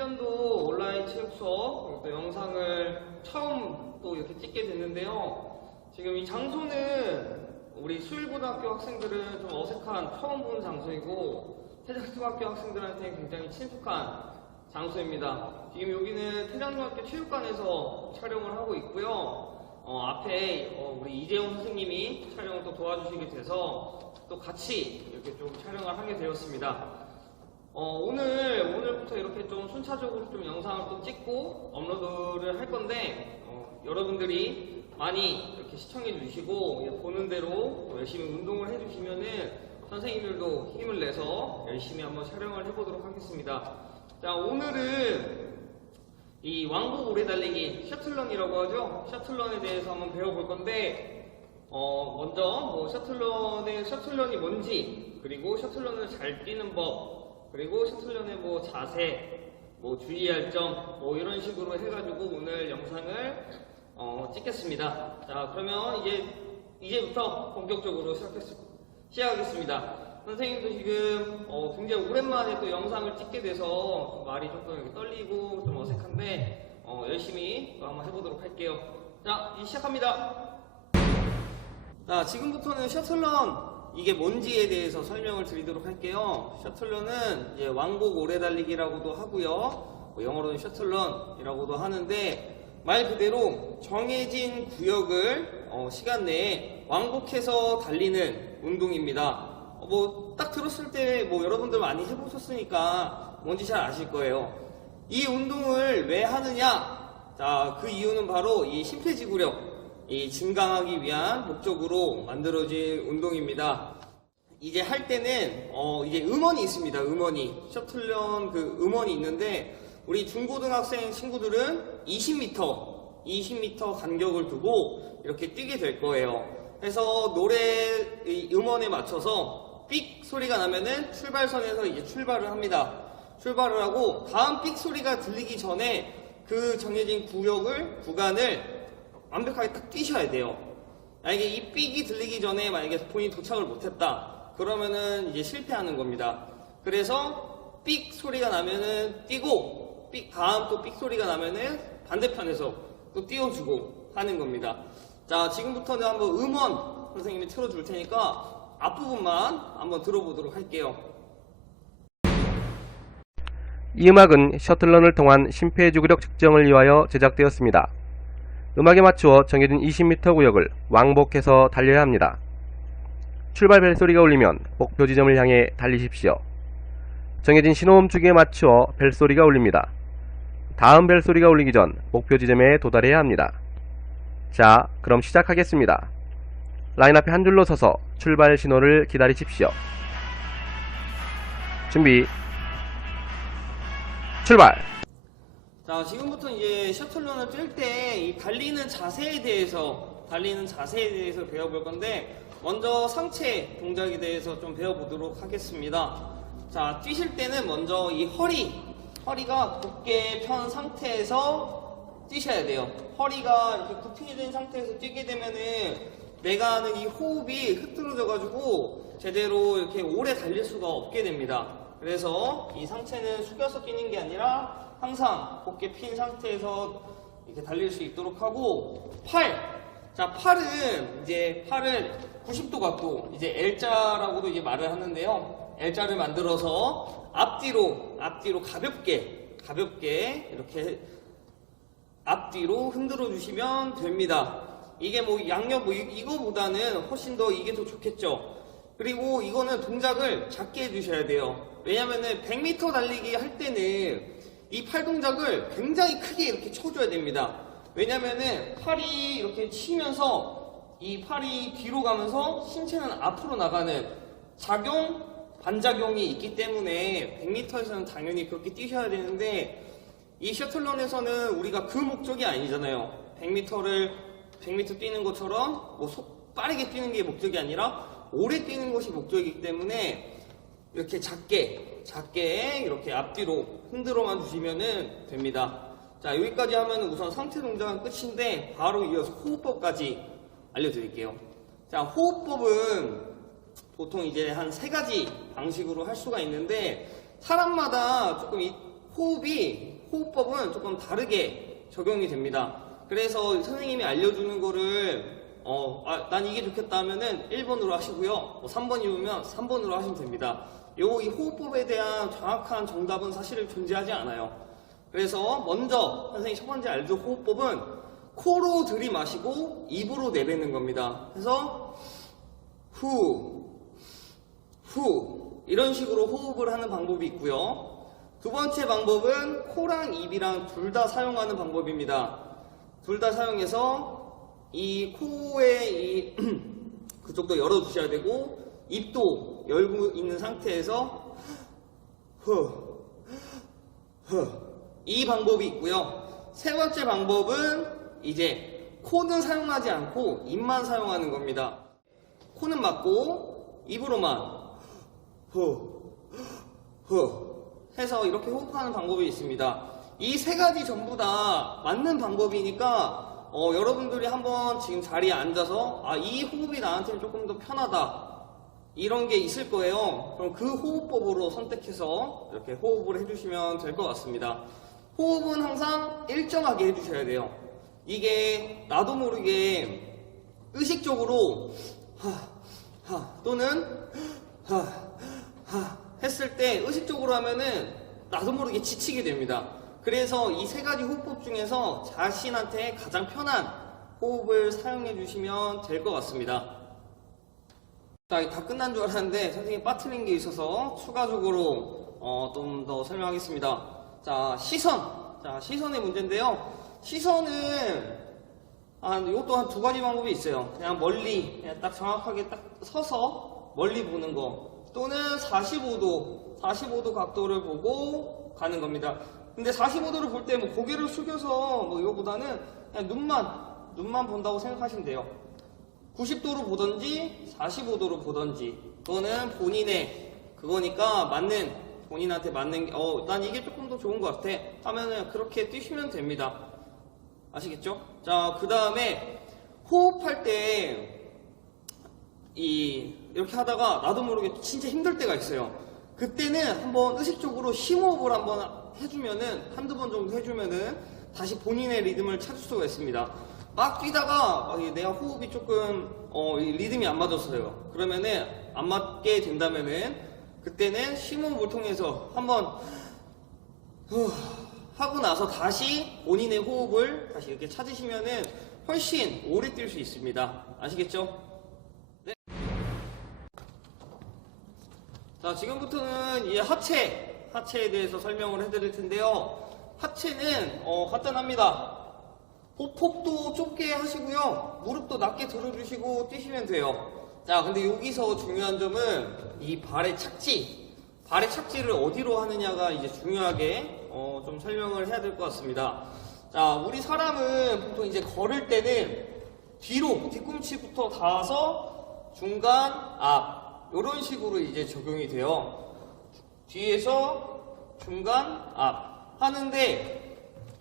2021년도 온라인 체육 수업 또 영상을 처음 또 이렇게 찍게 됐는데요. 지금 이 장소는 우리 수일고등학교 학생들은 좀 어색한 처음 본 장소이고 태장중학교 학생들한테 굉장히 친숙한 장소입니다. 지금 여기는 태장중학교 체육관에서 촬영을 하고 있고요. 앞에 우리 이재용 선생님이 촬영을 또 도와주시게 돼서 또 같이 이렇게 좀 촬영을 하게 되었습니다. 오늘부터 이렇게 좀 순차적으로 좀 영상을 또 찍고 업로드를 할 건데, 여러분들이 많이 이렇게 시청해 주시고, 보는 대로 열심히 운동을 해 주시면은 선생님들도 힘을 내서 열심히 한번 촬영을 해보도록 하겠습니다. 자, 오늘은 이 왕복 오래 달리기 셔틀런이라고 하죠. 셔틀런에 대해서 한번 배워볼 건데, 먼저 셔틀런이 뭔지, 그리고 셔틀런을 잘 뛰는 법, 그리고 셔틀런의 자세, 주의할 점, 이런 식으로 해가지고 오늘 영상을 찍겠습니다. 자, 그러면 이제부터 본격적으로 시작하겠습니다. 선생님도 지금 굉장히 오랜만에 또 영상을 찍게 돼서 말이 조금 떨리고 좀 어색한데 열심히 또 한번 해보도록 할게요. 자, 시작합니다. 자, 지금부터는 셔틀런 이게 뭔지에 대해서 설명을 드리도록 할게요. 셔틀런은 이제 왕복 오래 달리기라고도 하고요. 영어로는 셔틀런이라고도 하는데 말 그대로 정해진 구역을 시간 내에 왕복해서 달리는 운동입니다. 딱 들었을 때 여러분들 많이 해보셨으니까 뭔지 잘 아실 거예요. 이 운동을 왜 하느냐? 자, 그 이유는 바로 이 심폐지구력, 증강하기 위한 목적으로 만들어진 운동입니다. 이제 할 때는 이제 음원이 있습니다. 셔틀런 그 음원이 있는데 우리 중고등학생 친구들은 20m 간격을 두고 이렇게 뛰게 될 거예요. 그래서 음원에 맞춰서 삑 소리가 나면은 출발선에서 이제 출발을 합니다. 출발을 하고 다음 삑 소리가 들리기 전에 그 정해진 구간을 완벽하게 딱 뛰셔야 돼요. 만약에 이 삑이 들리기 전에 만약에 본인이 도착을 못했다, 그러면은 이제 실패하는 겁니다. 그래서 삑 소리가 나면은 뛰고, 다음 또 삑 소리가 나면은 반대편에서 또 띄워주고 하는 겁니다. 자, 지금부터는 한번 음원 선생님이 틀어줄 테니까 앞부분만 한번 들어보도록 할게요. 이 음악은 셔틀런을 통한 심폐지구력 측정을 위하여 제작되었습니다. 음악에 맞추어 정해진 20m 구역을 왕복해서 달려야 합니다. 출발 벨소리가 울리면 목표 지점을 향해 달리십시오. 정해진 신호음 주기에 맞추어 벨소리가 울립니다. 다음 벨소리가 울리기 전 목표 지점에 도달해야 합니다. 자, 그럼 시작하겠습니다. 라인 앞에 한 줄로 서서 출발 신호를 기다리십시오. 준비, 출발! 자, 지금부터 이제 셔틀런을 뛸 때 이 달리는 자세에 대해서 배워볼 건데, 먼저 상체 동작에 대해서 좀 배워보도록 하겠습니다. 자, 뛰실 때는 먼저 이 허리가 곧게 편 상태에서 뛰셔야 돼요. 허리가 이렇게 굽혀진 상태에서 뛰게 되면은 내가 하는 이 호흡이 흐트러져가지고 제대로 이렇게 오래 달릴 수가 없게 됩니다. 그래서 이 상체는 숙여서 뛰는 게 아니라 항상 곧게 핀 상태에서 이렇게 달릴 수 있도록 하고, 팔은 90도 갖고 이제 L자라고도 이제 말을 하는데요. L자를 만들어서 앞뒤로 가볍게 이렇게 앞뒤로 흔들어 주시면 됩니다. 이게 이거보다는 훨씬 더 이게 더 좋겠죠. 그리고 이거는 동작을 작게 해주셔야 돼요. 왜냐면은 100m 달리기 할 때는 이 팔 동작을 굉장히 크게 이렇게 쳐줘야 됩니다. 왜냐면은 팔이 이렇게 치면서 이 팔이 뒤로 가면서 신체는 앞으로 나가는 반작용이 있기 때문에 100m에서는 당연히 그렇게 뛰셔야 되는데, 이 셔틀런에서는 우리가 그 목적이 아니잖아요. 100m 뛰는 것처럼 빠르게 뛰는 게 목적이 아니라 오래 뛰는 것이 목적이기 때문에 이렇게 작게 이렇게 앞뒤로 흔들어만 주시면 됩니다. 자, 여기까지 하면 우선 상체 동작은 끝인데 바로 이어서 호흡법까지 알려드릴게요. 자, 호흡법은 보통 이제 한 3가지 방식으로 할 수가 있는데 사람마다 조금 이 호흡이 호흡법은 조금 다르게 적용이 됩니다. 그래서 선생님이 알려주는 거를 난 이게 좋겠다 하면은 1번으로 하시고요. 3번이면 3번으로 하시면 됩니다. 이 호흡법에 대한 정확한 정답은 사실 존재하지 않아요. 그래서 먼저 선생님 첫 번째 알려줄 호흡법은 코로 들이마시고 입으로 내뱉는 겁니다. 그래서 후, 후 이런 식으로 호흡을 하는 방법이 있고요. 두 번째 방법은 코랑 입이랑 둘 다 사용하는 방법입니다. 둘 다 사용해서 이 코의 그쪽도 열어주셔야 되고 입도 열고 있는 상태에서 이 방법이 있고요. 세 번째 방법은 이제 코는 사용하지 않고 입만 사용하는 겁니다. 코는 막고 입으로만 해서 이렇게 호흡하는 방법이 있습니다. 이 세 가지 전부 다 맞는 방법이니까 여러분들이 한번 지금 자리에 앉아서 이 호흡이 나한테는 조금 더 편하다 이런 게 있을 거예요. 그럼 그 호흡법으로 선택해서 이렇게 호흡을 해주시면 될 것 같습니다. 호흡은 항상 일정하게 해주셔야 돼요. 이게 나도 모르게 의식적으로 또는 했을 때 의식적으로 하면은 나도 모르게 지치게 됩니다. 그래서 이 세 가지 호흡법 중에서 자신한테 가장 편한 호흡을 사용해 주시면 될 것 같습니다. 자, 다 끝난 줄 알았는데 선생님이 빠뜨린 게 있어서 추가적으로 좀 더 설명하겠습니다. 자, 시선의 문제인데요. 시선은 이것도 한 두 가지 방법이 있어요. 그냥 멀리 그냥 딱 정확하게 딱 서서 멀리 보는 거 또는 45도 각도를 보고 가는 겁니다. 근데 45도를 볼 때 뭐 고개를 숙여서 뭐 이거보다는 그냥 눈만 본다고 생각하시면 돼요. 90도로 보던지 45도로 보던지 그거는 본인의 그거니까 본인한테 맞는 게 난 이게 조금 더 좋은 것 같아 하면은 그렇게 뛰시면 됩니다. 아시겠죠? 자, 그 다음에 호흡할 때 이렇게 하다가 나도 모르게 진짜 힘들 때가 있어요. 그때는 한번 의식적으로 심호흡을 한번 해주면은 한두 번 정도 해주면은 다시 본인의 리듬을 찾을 수가 있습니다. 막 뛰다가 내가 호흡이 조금 리듬이 안 맞았어요. 그러면은 안 맞게 된다면은 그때는 심호흡을 통해서 한번 하고 나서 다시 본인의 호흡을 다시 이렇게 찾으시면은 훨씬 오래 뛸 수 있습니다. 아시겠죠? 네. 자, 지금부터는 이 하체에 대해서 설명을 해드릴 텐데요. 하체는 간단합니다. 폭도 좁게 하시고요. 무릎도 낮게 들어주시고 뛰시면 돼요. 자, 근데 여기서 중요한 점은 이 발의 착지를 어디로 하느냐가 이제 중요하게 좀 설명을 해야 될 것 같습니다. 자, 우리 사람은 보통 이제 걸을 때는 뒤꿈치부터 닿아서 중간, 앞 이런 식으로 이제 적용이 돼요. 뒤에서 중간, 앞 하는데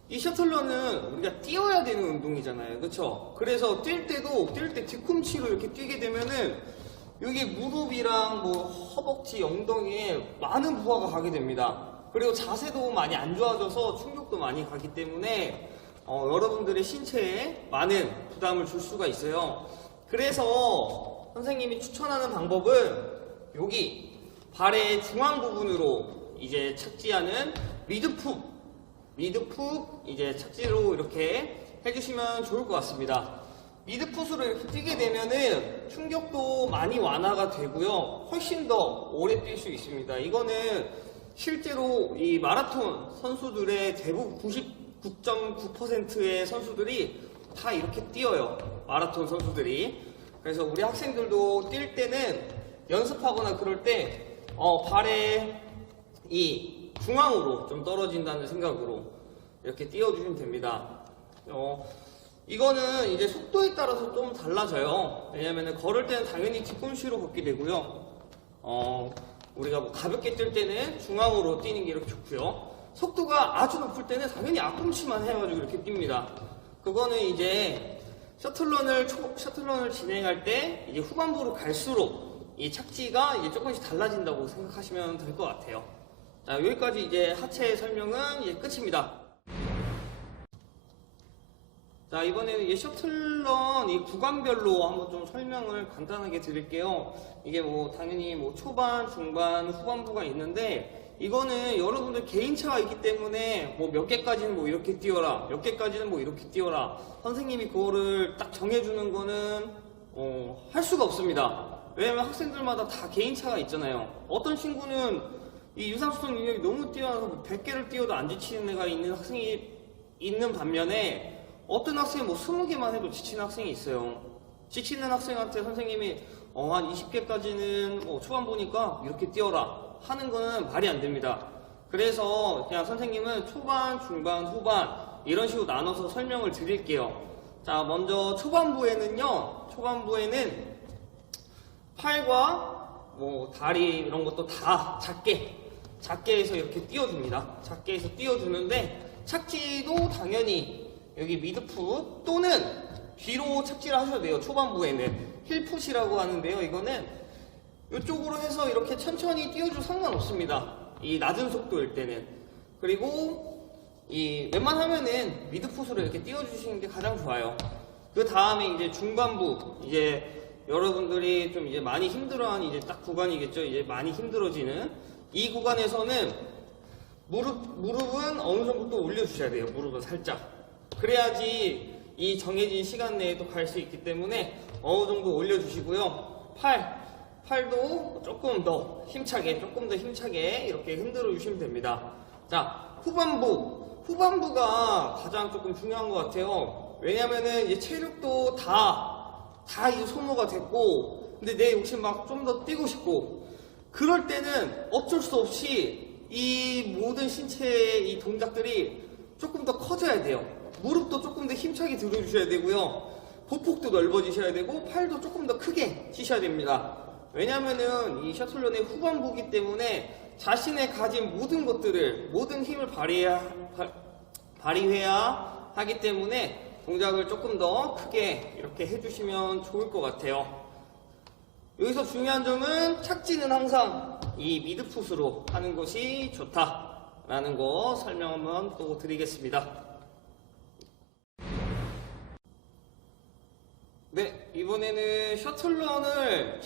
이 셔틀런은 우리가 뛰어야 되는 운동이잖아요. 그쵸? 그래서 뛸 때 뒤꿈치로 이렇게 뛰게 되면은 여기 무릎이랑 뭐 허벅지, 엉덩이에 많은 부하가 가게 됩니다. 그리고 자세도 많이 안 좋아져서 충격도 많이 가기 때문에 여러분들의 신체에 많은 부담을 줄 수가 있어요. 그래서 선생님이 추천하는 방법은 여기 발의 중앙 부분으로 이제 착지하는 미드풋 이제 착지로 이렇게 해주시면 좋을 것 같습니다. 미드풋으로 이렇게 뛰게 되면은 충격도 많이 완화가 되고요. 훨씬 더 오래 뛸 수 있습니다. 이거는 실제로 이 마라톤 선수들의 대부분 99.9%의 선수들이 다 이렇게 뛰어요. 마라톤 선수들이. 그래서 우리 학생들도 뛸 때는 연습하거나 그럴 때 발의 이 중앙으로 좀 떨어진다는 생각으로 이렇게 띄워주시면 됩니다. 이거는 이제 속도에 따라서 좀 달라져요. 왜냐면은 걸을 때는 당연히 뒤꿈치로 걷게 되고요. 우리가 뭐 가볍게 뛸 때는 중앙으로 뛰는 게 이렇게 좋고요. 속도가 아주 높을 때는 당연히 앞꿈치만 해가지고 이렇게 뜁니다. 그거는 이제 셔틀런을 진행할 때 이제 후반부로 갈수록 이 착지가 이제 조금씩 달라진다고 생각하시면 될 것 같아요. 자, 여기까지 이제 하체 설명은 이제 끝입니다. 자, 이번에는 이 셔틀런 이 구간별로 한번 좀 설명을 간단하게 드릴게요. 이게 뭐 당연히 뭐 초반, 중반, 후반부가 있는데 이거는 여러분들 개인차가 있기 때문에 뭐 몇 개까지는 뭐 이렇게 뛰어라, 몇 개까지는 뭐 이렇게 뛰어라. 선생님이 그거를 딱 정해주는 거는 할 수가 없습니다. 왜냐면 학생들마다 다 개인차가 있잖아요. 어떤 친구는 이 유산소성 능력이 너무 뛰어나서 100개를 뛰어도 안 지치는 애가 있는 학생이 있는 반면에 어떤 학생이 뭐 20개만 해도 지치는 학생이 있어요. 지치는 학생한테 선생님이 한 20개까지는 초반 보니까 이렇게 뛰어라 하는 거는 말이 안 됩니다. 그래서 그냥 선생님은 초반, 중반, 후반 이런 식으로 나눠서 설명을 드릴게요. 자, 먼저 초반부에는 팔과 뭐 다리 이런 것도 다 작게 해서 이렇게 띄워줍니다. 작게 해서 띄워주는데 착지도 당연히 여기 미드풋 또는 뒤로 착지를 하셔도 돼요. 초반부에는 힐풋이라고 하는데요. 이거는 이쪽으로 해서 이렇게 천천히 띄워줘도 상관없습니다. 이 낮은 속도일 때는. 그리고 이 웬만하면은 미드풋으로 이렇게 띄워주시는 게 가장 좋아요. 그 다음에 이제 중반부, 이제 여러분들이 좀 이제 많이 힘들어하는 이제 딱 구간이겠죠. 이제 많이 힘들어지는 이 구간에서는 무릎은 어느 정도 또 올려주셔야 돼요. 무릎은 살짝. 그래야지 이 정해진 시간 내에도 갈 수 있기 때문에 어느 정도 올려주시고요. 팔도 조금 더 힘차게 이렇게 흔들어 주시면 됩니다. 자, 후반부가 가장 조금 중요한 것 같아요. 왜냐면은 이제 체력도 다 이제 소모가 됐고, 근데 내 욕심 막 좀 더 뛰고 싶고, 그럴 때는 어쩔 수 없이 이 모든 신체의 이 동작들이 조금 더 커져야 돼요. 무릎도 조금 더 힘차게 들어주셔야 되고요. 보폭도 넓어지셔야 되고, 팔도 조금 더 크게 치셔야 됩니다. 왜냐면은 이 셔틀런의 후반부기 때문에 자신의 가진 모든 것들을, 모든 힘을 발휘해야 하기 때문에 동작을 조금 더 크게 이렇게 해주시면 좋을 것 같아요. 여기서 중요한 점은 착지는 항상 이 미드풋으로 하는 것이 좋다라는 거 설명 한번 또 드리겠습니다. 네, 이번에는 셔틀런을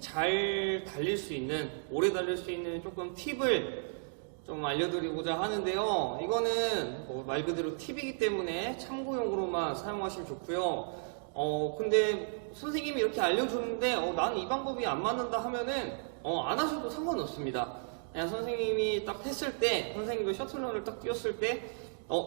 잘 달릴 수 있는, 오래 달릴 수 있는 조금 팁을 좀 알려드리고자 하는데요. 이거는 말 그대로 팁이기 때문에 참고용으로만 사용하시면 좋고요. 근데 선생님이 이렇게 알려주는데 나는 이 방법이 안 맞는다 하면은 안 하셔도 상관없습니다. 그냥 선생님이 딱 했을 때, 선생님도 셔틀런을 딱 뛰었을 때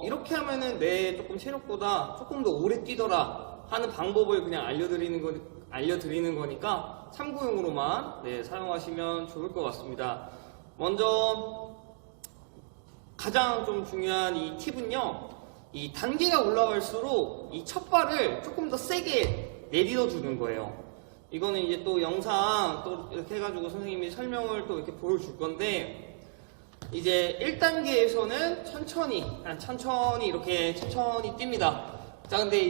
이렇게 하면은 내 조금 체력보다 조금 더 오래 뛰더라 하는 방법을 그냥 알려드리는 거니까 참고용으로만 사용하시면 좋을 것 같습니다. 먼저 가장 좀 중요한 이 팁은요, 이 단계가 올라갈수록 이 첫 발을 조금 더 세게 내딛어 주는 거예요. 이거는 이제 또 영상 또 이렇게 해가지고 선생님이 설명을 또 이렇게 보여줄 건데, 이제 1단계에서는 천천히 이렇게 천천히 뜁니다. 자, 근데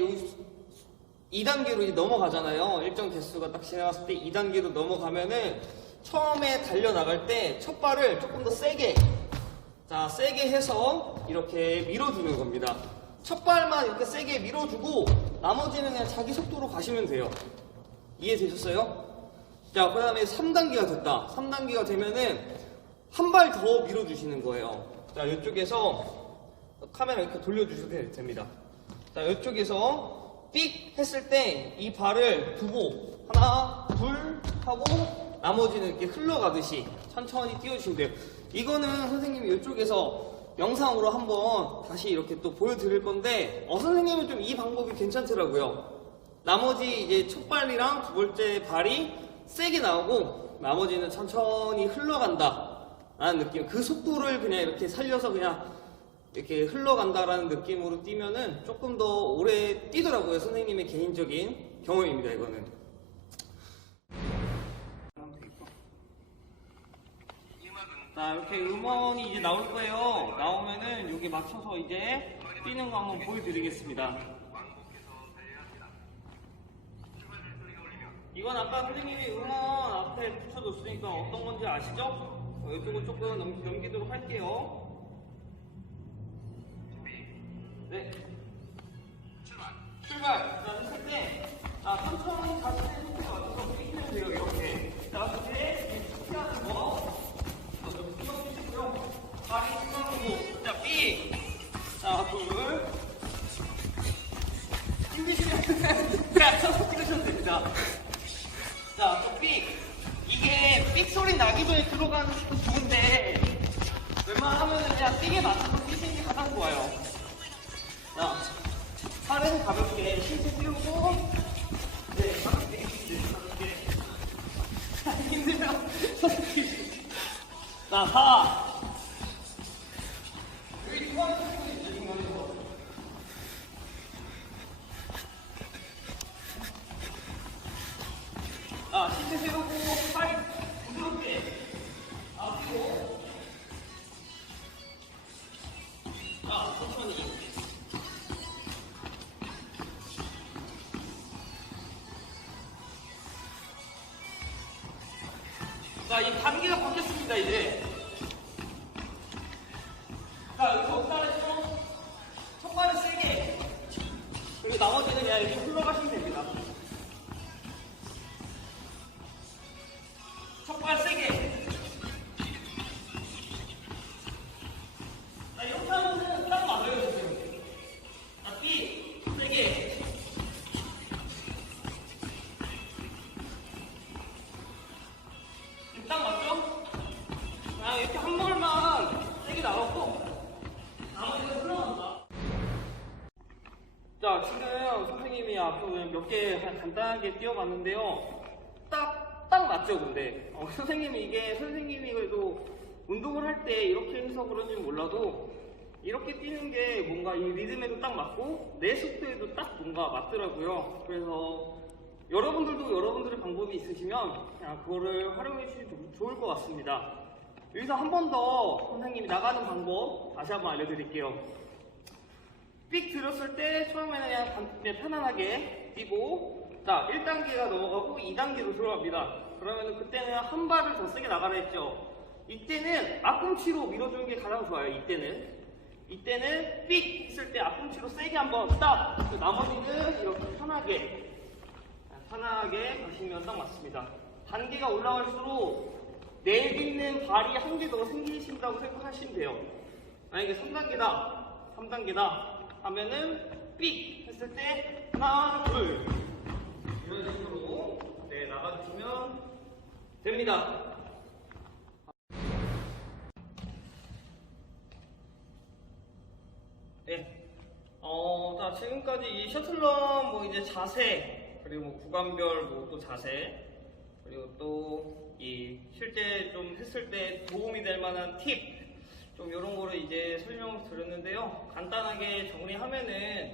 2단계로 이제 넘어가잖아요. 일정 개수가 딱 지나갔을 때 2단계로 넘어가면은 처음에 달려나갈 때 첫 발을 조금 더 세게 해서 이렇게 밀어주는 겁니다. 첫 발만 이렇게 세게 밀어주고 나머지는 그냥 자기 속도로 가시면 돼요. 이해되셨어요? 자, 그 다음에 3단계가 됐다. 3단계가 되면은 한 발 더 밀어주시는 거예요. 자, 이쪽에서 카메라 이렇게 돌려주셔도 됩니다. 자, 이쪽에서 삑 했을 때 이 발을 두고 하나, 둘 하고 나머지는 이렇게 흘러가듯이 천천히 띄워주시면 돼요. 이거는 선생님이 이쪽에서 영상으로 한번 다시 이렇게 또 보여드릴 건데, 선생님은 좀 이 방법이 괜찮더라고요. 나머지 이제 첫 발이랑 두 번째 발이 세게 나오고 나머지는 천천히 흘러간다 라는 느낌, 그 속도를 그냥 이렇게 살려서 그냥 이렇게 흘러간다라는 느낌으로 뛰면은 조금 더 오래 뛰더라고요. 선생님의 개인적인 경험입니다, 이거는. 자, 이렇게 음원이 이제 나올 거예요. 나오면은 여기 맞춰서 이제 뛰는 거 한번 보여드리겠습니다. 이건 아까 선생님이 음원 앞에 붙여줬으니까 어떤 건지 아시죠? 이쪽은 조금 넘기도록 할게요. 네. 출발. 출발. 자, 했을 때, 천천히 자신의 속도에 맞춰서 뛰면 돼요, 이렇게. 자, 그때, 피하는 거. 여기 뛰어주시고요. 다리 중앙으로. 자, 삑. 자, 둘. 힘드시면, 그냥 쳐서 찍으셔도 됩니다. 자, 또 삑. 이게 삑 소리 나기 전에 들어가는 것도 좋은데, 웬만하면 그냥 삑에 맞춰서 뛰시는 게 가장 좋아요. 자, 팔은 가볍게 힘을 띄우고, 네, 가볍게, 가볍게. 힘들면 자, 4. 여기 중간에 쏘고 있죠, 중간에서. 자, 시트 세우고, 팔 부드럽게 앞으로. 자, 천천히. 자, 이 단계가 바뀌었습니다, 이제. 자, 여기서 옷가르쳐. 첫 발은 세게. 그리고 나머지는 그냥 이렇게 흘러가시면 됩니다. 첫 발 세게. 자, 이렇게 하면은 딱 맞아요, 지금. 자, B. 세게. 딱 맞죠? 자, 이렇게 한 발만 세게 나가고, 나머지는 흘러간다. 자, 지금 선생님이 앞으로 몇 개 간단하게 띄워봤는데요. 딱 맞죠, 근데. 선생님이 그래도 운동을 할 때 이렇게 해서 그런지 몰라도, 이렇게 뛰는 게 뭔가 이 리듬에도 딱 맞고, 내 속도에도 딱 뭔가 맞더라고요. 그래서, 여러분들도 여러분들의 방법이 있으시면 그냥 그거를 활용해 주시면 좋을 것 같습니다. 여기서 한 번 더 선생님이 나가는 방법 다시 한번 알려드릴게요. 삑 들었을 때 처음에는 그냥 편안하게 뛰고, 자, 1단계가 넘어가고 2단계로 들어갑니다. 그러면 그때는 한 발을 더 세게 나가라 했죠. 이때는 앞꿈치로 밀어주는 게 가장 좋아요. 이때는 삑 했을 때 앞꿈치로 세게 한번 딱! 나머지는 이렇게 편하게 가시면 딱 맞습니다. 단계가 올라갈수록 내딛는 발이 한 개 더 생기신다고 생각하시면 돼요. 만약에 3단계다 하면은 삑 했을 때 하나, 둘 이런 식으로 나가주시면 됩니다. 네. 자, 지금까지 이 셔틀런 뭐 이제 자세, 그리고 뭐 구간별 뭐 또 자세, 그리고 또 이 실제 좀 했을 때 도움이 될 만한 팁, 좀 이런 거를 이제 설명을 드렸는데요. 간단하게 정리하면은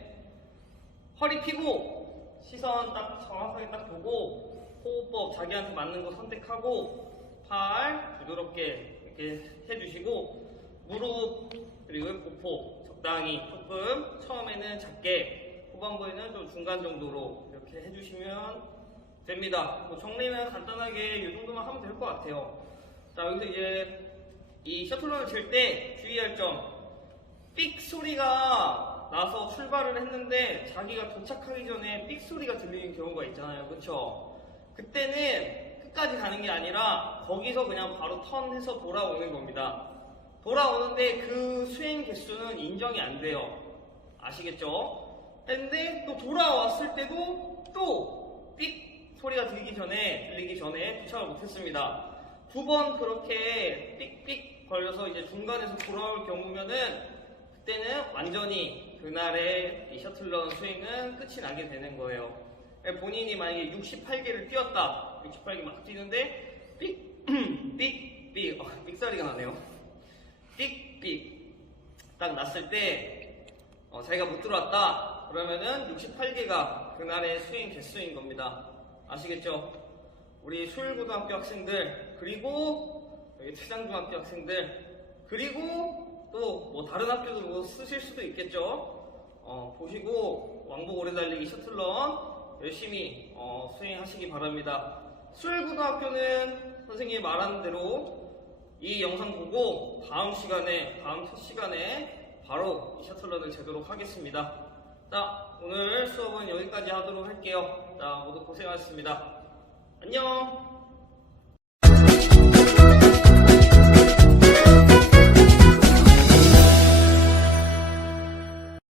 허리 펴고 시선 딱 정확하게 딱 보고 호흡법 자기한테 맞는 거 선택하고 팔 부드럽게 이렇게 해주시고 무릎 그리고 보폭 적당히 조금 처음에는 작게 후반부에는 좀 중간 정도로 이렇게 해주시면 됩니다. 뭐 정리는 간단하게 이 정도만 하면 될 것 같아요. 자, 여기서 이제 이 셔틀런을 칠 때 주의할 점, 삑 소리가 나서 출발을 했는데 자기가 도착하기 전에 삑 소리가 들리는 경우가 있잖아요. 그쵸? 그때는 끝까지 가는 게 아니라 거기서 그냥 바로 턴해서 돌아오는 겁니다. 돌아오는데 그 수행 개수는 인정이 안 돼요. 아시겠죠? 근데 또 돌아왔을 때도 또 삑 소리가 들리기 전에 도착을 못했습니다. 2번 그렇게 삑삑 걸려서 이제 중간에서 돌아올 경우면은 그때는 완전히 그날의 이 셔틀런 스윙은 끝이 나게 되는 거예요. 본인이 만약에 68개를 뛰었다. 68개 막 뛰는데 삑삑삑 삑소리가 나네요. 삑삑 딱 났을 때 자기가 못 들어왔다. 그러면은 68개가 그날의 스윙 개수인 겁니다. 아시겠죠? 우리 수율고등학교 학생들, 그리고 여기 태장중학교 학생들, 그리고 또 뭐 다른 학교도 뭐 쓰실 수도 있겠죠? 보시고 왕복 오래 달리기 셔틀런 열심히 수행하시기 바랍니다. 수율고등학교는 선생님이 말하는 대로 이 영상 보고 다음 첫 시간에 바로 이 셔틀런을 재도록 하겠습니다. 자, 오늘 수업은 여기까지 하도록 할게요. 자, 모두 고생하셨습니다. 안녕!